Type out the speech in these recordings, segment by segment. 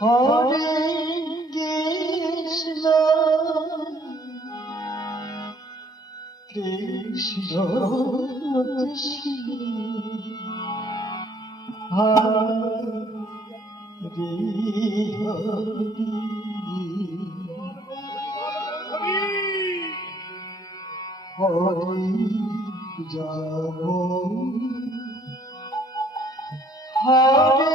হরে কৃষ্ণ কৃষ্ণ কৃষ্ণ হরে হরে যাব হরে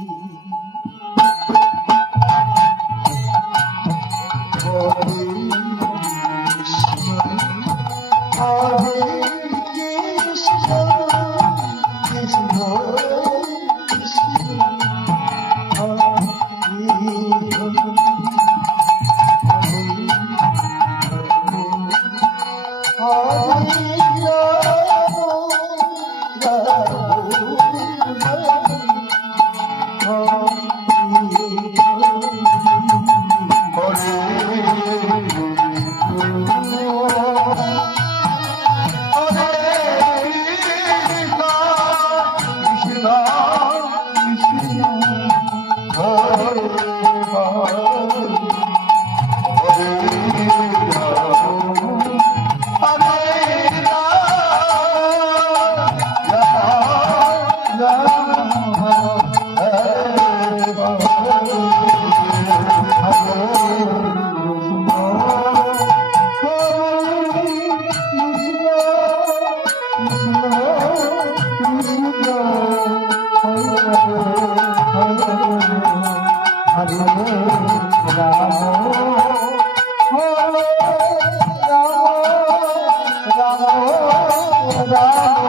Baba.